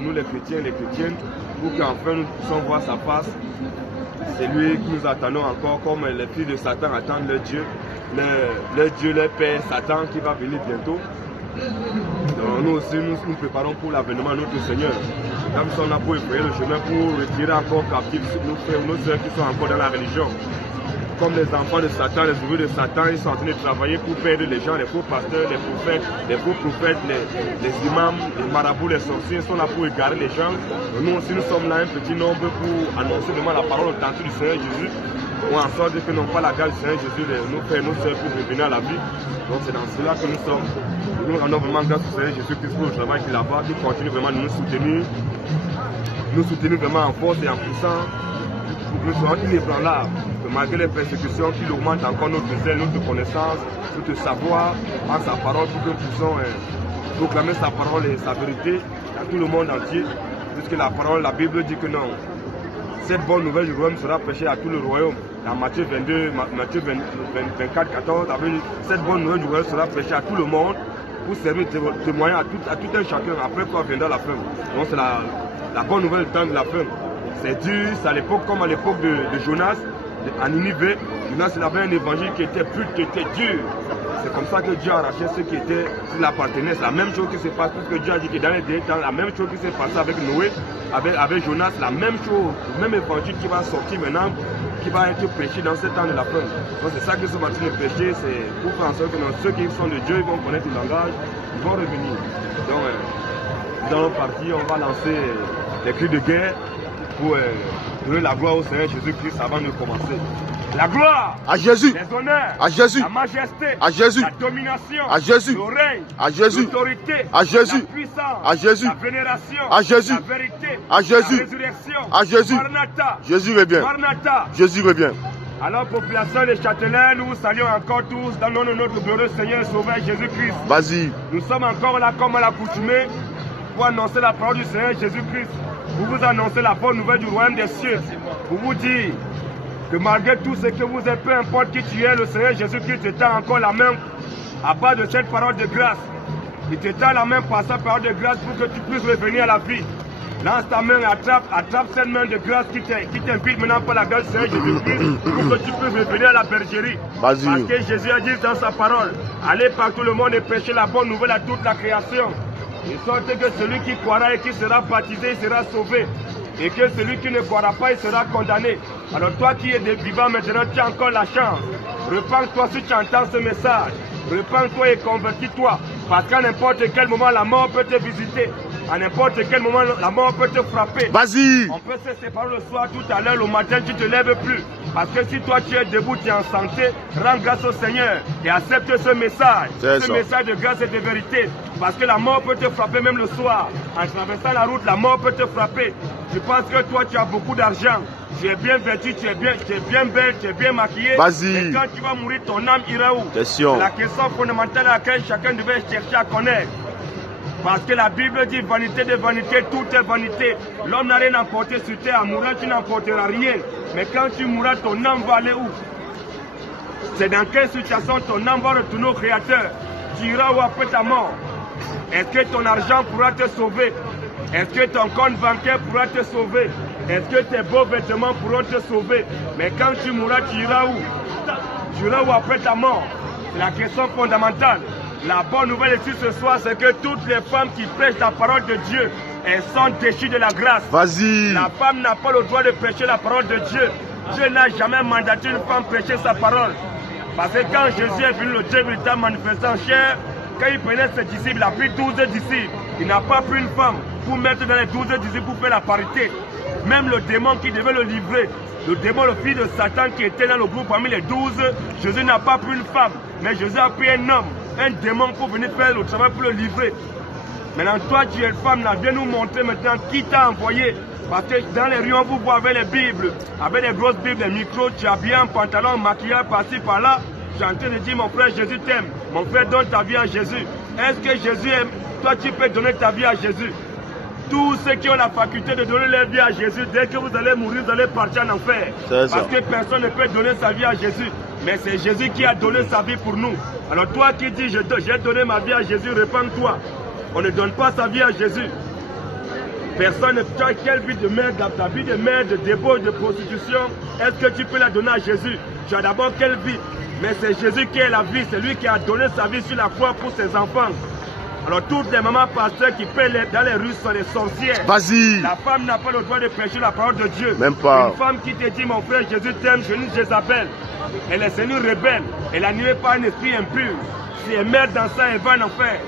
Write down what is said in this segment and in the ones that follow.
sommes, nous les chrétiens, les chrétiennes, pour qu'enfin nous puissions voir sa face. C'est lui que nous attendons encore, comme les filles de Satan attendent leur Dieu, leur Père Satan qui va venir bientôt. Donc nous aussi, nous nous préparons pour l'avènement de notre Seigneur. Comme ça, on a pour effrayer le chemin pour retirer encore captifs nos frères, nos soeurs qui sont encore dans la religion. Comme les enfants de Satan, les ouvriers de Satan, ils sont en train de travailler pour perdre les gens, les faux pasteurs, les faux prophètes, les imams, les marabouts, les sorciers sont là pour égarer les gens. Et nous aussi, nous sommes là un petit nombre pour annoncer vraiment la parole authentique du Seigneur Jésus, pour en sorte que non pas la grâce du Seigneur Jésus, nos frères et nos soeurs pour revenir à la vie. Donc c'est dans cela que nous sommes. Nous rendons vraiment grâce au Seigneur Jésus-Christ pour le travail qu'il a fait, qui continue vraiment de nous soutenir vraiment en force et en puissance, pour que nous soyons inébranlables. Malgré les persécutions, qu'il augmente encore notre zèle, notre connaissance, notre savoir en sa parole, pour que nous puissions proclamer sa parole et sa vérité à tout le monde entier. Puisque la parole, la Bible dit que non, cette bonne nouvelle du royaume sera prêchée à tout le royaume. Dans Matthieu 22, Matthieu 24, 14, cette bonne nouvelle du royaume sera prêchée à tout le monde pour servir de témoin à tout un chacun. Après quoi viendra la fin. Donc c'est la bonne nouvelle du temps de la fin. C'est dur, c'est à l'époque comme à l'époque de Jonas. En Ninive, Jonas il avait un évangile qui était plus, qui était dur. C'est comme ça que Dieu a arraché ceux qui étaient sur l'appartenance. La même chose qui se passe, puisque Dieu a dit que dans les derniers temps, la même chose qui s'est passée avec Noé, avec Jonas, la même chose, le même évangile qui va sortir maintenant, qui va être prêché dans ce temps de la fin. Donc c'est ça que nous sommes en train de prêcher, c'est pour faire en sorte que ceux qui sont de Dieu, ils vont connaître le langage, ils vont revenir. Donc nous allons partir, on va lancer les cris de guerre pour donner la gloire au Seigneur Jésus-Christ avant de commencer. La gloire à Jésus, les honneurs, à Jésus, la majesté, à Jésus, la domination, à Jésus, le règne, à Jésus, l'autorité, à Jésus, la puissance, à Jésus, la vénération, à Jésus, la vérité, à Jésus, la résurrection, à Jésus. Maranatha, Jésus revient. Maranatha. Jésus revient. Alors, population des Châtelains, nous vous saluons encore tous dans le nom de notre glorieux Seigneur et Sauveur Jésus-Christ. Vas-y. Nous sommes encore là comme à l'accoutumée pour annoncer la parole du Seigneur Jésus-Christ. Pour vous annoncer la bonne nouvelle du royaume des cieux. Pour vous dire que malgré tout ce que vous êtes, peu importe qui tu es, le Seigneur Jésus-Christ t'étend encore la main à part de cette parole de grâce. Il t'étend la main par sa parole de grâce pour que tu puisses revenir à la vie. Lance ta main et attrape cette main de grâce qui t'invite maintenant par la grâce du Seigneur Jésus-Christ pour que tu puisses revenir à la bergerie. Parce que Jésus a dit dans sa parole, allez par tout le monde et prêchez la bonne nouvelle à toute la création. De sorte que celui qui croira et qui sera baptisé, il sera sauvé. Et que celui qui ne croira pas, il sera condamné. Alors toi qui es vivant maintenant, tu as encore la chance. Repends-toi si tu entends ce message. Repends-toi et convertis-toi. Parce qu'à n'importe quel moment, la mort peut te visiter. À n'importe quel moment, la mort peut te frapper. Vas-y. On peut se séparer le soir, tout à l'heure, le matin, tu ne te lèves plus. Parce que si toi tu es debout, tu es en santé, rends grâce au Seigneur et accepte ce message. Ce message de grâce et de vérité. Parce que la mort peut te frapper même le soir. En traversant la route, la mort peut te frapper. Tu penses que toi tu as beaucoup d'argent. Tu es bien vêtu, tu es bien belle, tu es bien maquillée. Vas-y. Mais quand tu vas mourir, ton âme ira où? C'est la question fondamentale à laquelle chacun devait chercher à connaître. Parce que la Bible dit vanité de vanité, tout est vanité. L'homme n'a rien emporté sur terre. En mourant, tu n'emporteras rien. Mais quand tu mourras, ton âme va aller où? C'est dans quelle situation ton âme va retourner au Créateur? Tu iras où après ta mort? Est-ce que ton argent pourra te sauver? Est-ce que ton compte bancaire pourra te sauver? Est-ce que tes beaux vêtements pourront te sauver? Mais quand tu mourras, tu iras où? Tu iras où après ta mort? C'est la question fondamentale. La bonne nouvelle ici ce soir, c'est que toutes les femmes qui prêchent la parole de Dieu, elles sont déchues de la grâce. Vas-y. La femme n'a pas le droit de prêcher la parole de Dieu. Dieu n'a jamais mandaté une femme prêcher sa parole. Parce que quand Jésus est venu, le Dieu véritable manifesté en chair, quand il prenait ses disciples, il a pris 12 disciples. Il n'a pas pris une femme pour mettre dans les 12 disciples pour faire la parité. Même le démon qui devait le livrer, le démon, le fils de Satan qui était dans le groupe parmi les 12, Jésus n'a pas pris une femme, mais Jésus a pris un homme, un démon pour venir faire le travail pour le livrer. Maintenant, toi, tu es une femme, là, viens nous montrer maintenant qui t'a envoyé. Parce que dans les rues, on vous voit avec les Bibles, avec les grosses Bibles, les micros, tu as bien un pantalon, maquillage par-ci, par-là. Tu es en train de dire, mon frère, Jésus t'aime. Mon frère, donne ta vie à Jésus. Est-ce que Jésus aime? Toi, tu peux donner ta vie à Jésus. Tous ceux qui ont la faculté de donner leur vie à Jésus, dès que vous allez mourir, vous allez partir en enfer. Parce que personne ne peut donner sa vie à Jésus. Mais c'est Jésus qui a donné sa vie pour nous. Alors toi qui dis, j'ai donné ma vie à Jésus, répands-toi. On ne donne pas sa vie à Jésus. Personne ne sait quelle vie de merde, ta vie de merde, de débauche, de prostitution, est-ce que tu peux la donner à Jésus? Tu as d'abord quelle vie? Mais c'est Jésus qui est la vie, c'est lui qui a donné sa vie sur la croix pour ses enfants. Alors toutes les mamans pasteurs qui paient dans les rues sont des sorcières. Vas-y. La femme n'a pas le droit de prêcher la parole de Dieu. Même pas. Une femme qui te dit mon frère Jésus t'aime, je suis Jézabel. Elle est une rebelle. Elle est animée par un esprit impur. Si elle meurt dans ça, elle va en enfer.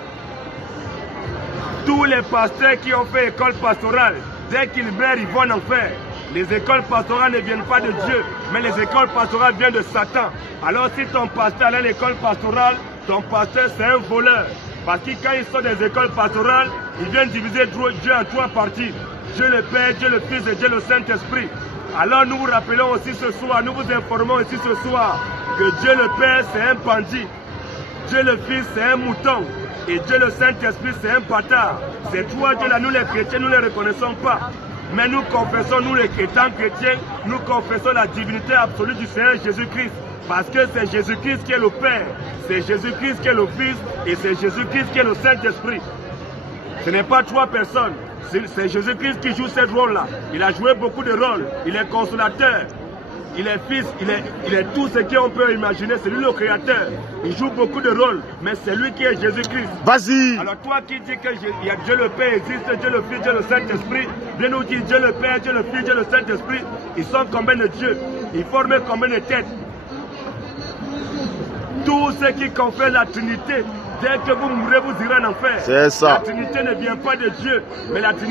Tous les pasteurs qui ont fait école pastorale, dès qu'ils meurent, ils vont en enfer. Les écoles pastorales ne viennent pas de Dieu, mais les écoles pastorales viennent de Satan. Alors si ton pasteur allait à l'école pastorale, ton pasteur c'est un voleur. Parce que quand ils sont des écoles pastorales, ils viennent diviser Dieu en 3 parties. Dieu le Père, Dieu le Fils et Dieu le Saint-Esprit. Alors nous vous rappelons aussi ce soir, nous vous informons aussi ce soir que Dieu le Père c'est un bandit. Dieu le Fils c'est un mouton. Et Dieu le Saint-Esprit c'est un bâtard. Ces 3 dieux là, nous les chrétiens, nous ne les reconnaissons pas. Mais nous confessons, nous les étant chrétiens, nous confessons la divinité absolue du Seigneur Jésus-Christ. Parce que c'est Jésus-Christ qui est le Père, c'est Jésus-Christ qui est le Fils et c'est Jésus-Christ qui est le Saint-Esprit. Ce n'est pas 3 personnes, c'est Jésus-Christ qui joue ce rôle-là. Il a joué beaucoup de rôles, il est consolateur, il est Fils, il est tout ce qu'on peut imaginer, c'est lui le Créateur. Il joue beaucoup de rôles, mais c'est lui qui est Jésus-Christ. Vas-y. Alors toi qui dis que Dieu le Père existe, Dieu le Fils, Dieu le Saint-Esprit, viens nous dire Dieu le Père, Dieu le Fils, Dieu le Saint-Esprit, ils sont combien de dieux? Ils forment combien de têtes? Tous ceux qui confèrent la Trinité, dès que vous mourrez, vous irez en enfer. C'est ça. La Trinité ne vient pas de Dieu, mais la Trinité